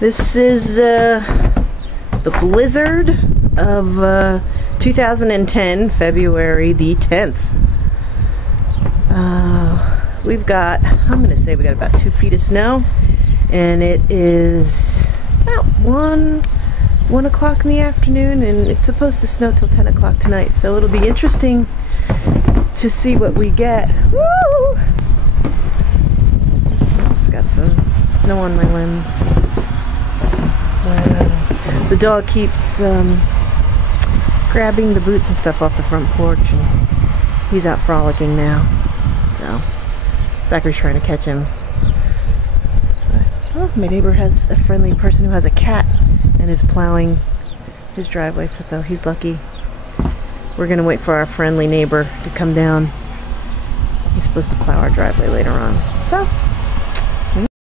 This is the Blizzard of 2010, February the 10th. We've got, I'm going to say we got about 2 feet of snow, and it is about 1 o'clock in the afternoon, and it's supposed to snow till 10 o'clock tonight, so it'll be interesting to see what we get. Woo! It's got some snow on my limbs. The dog keeps grabbing the boots and stuff off the front porch, and he's out frolicking now. So Zachary's trying to catch him. Oh, my neighbor has a friendly person who has a cat and is plowing his driveway, so he's lucky. We're gonna wait for our friendly neighbor to come down. He's supposed to plow our driveway later on. So